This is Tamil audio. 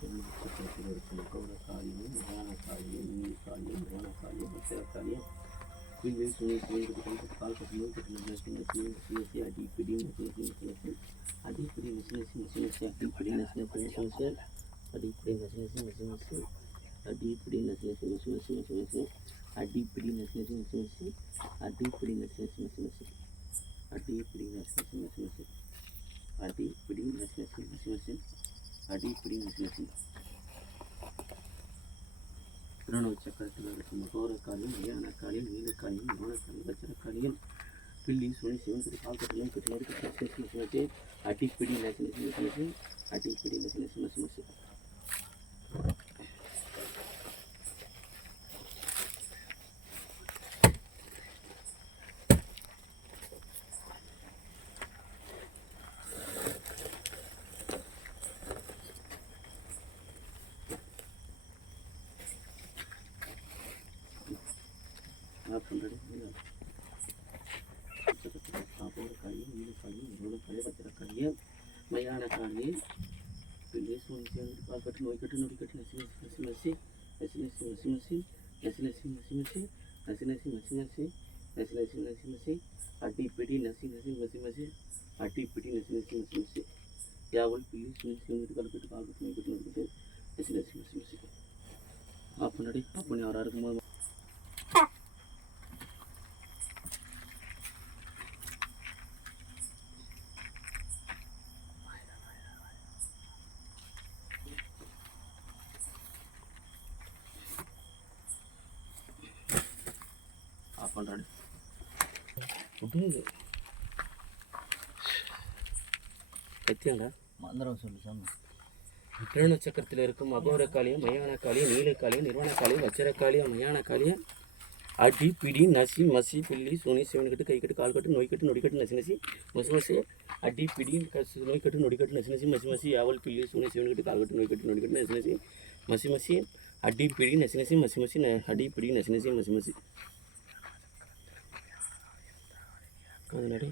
சக்கரத்தில் இருக்கும் கௌர காரியம் மயான காரியம் நீ காரியம் மயான காரியம் வச்சர காரியம் பில்லில் சுனை சுவைந்து கால் கட்டி நோய் கட்டி நசி அடிப்பிடி நசி அடிப்பிடி நசி அடிப்பிடி நசி அடிப்பிடி நசி அடிப்பிடி நசி அடிப்பிடி நசி அடிப்பிடி நசி அடிப்பிடி நசி அடிப்பிடி நசி அடிப்பிடி நசி திருணவ சக்கரத்தில் இருக்கும் மகோர காரியம் மயான காரியம் நீல காரியம் மோன காரியம் வச்சர காரியம் பில்லி சுனி சிவன் கால் கட்டி நோய் கட்டி நசி அடிப்பிடி நசி அடிப்பிடி நசி மயான காரியம் பிள்ளை சுனி கால் கட்டி நோய் கட்டி நசி அடிப்பிடி நசி அடிப்பிடி நசி யாவல் பிள்ளை சுனி சிவன் கால் கட்டி நோய் கட்டி நசி அப்படி அப்படி அவராக இருக்கும்போது பண்ணுறாரு கத்தியாண்டா மந்திரம் சொல்லி சொன்னேன். திருண சக்கரத்தில் இருக்கும் மகோர காளியம் மயான காளியம் நீல காளியம் நிர்வாண காளியம் வச்சர காளியம் மயான காளியம் அடி பிடி நசி மசி பில்லி சோனி சிவன் கட்டு கை கட்டு கால் கட்டு நோய் கட்டு நொடி கட்டு நசி மசி அடி பிடி நோய் கட்டு நொடி கட்டு நசி மசி யாவல் பில்லி சோனி சிவன் கட்டு கால் கட்டு நோய் கட்டு நொடி கட்டு மசி அடி பிடி நசி மசி அடி பிடி நசி மசி அது நடி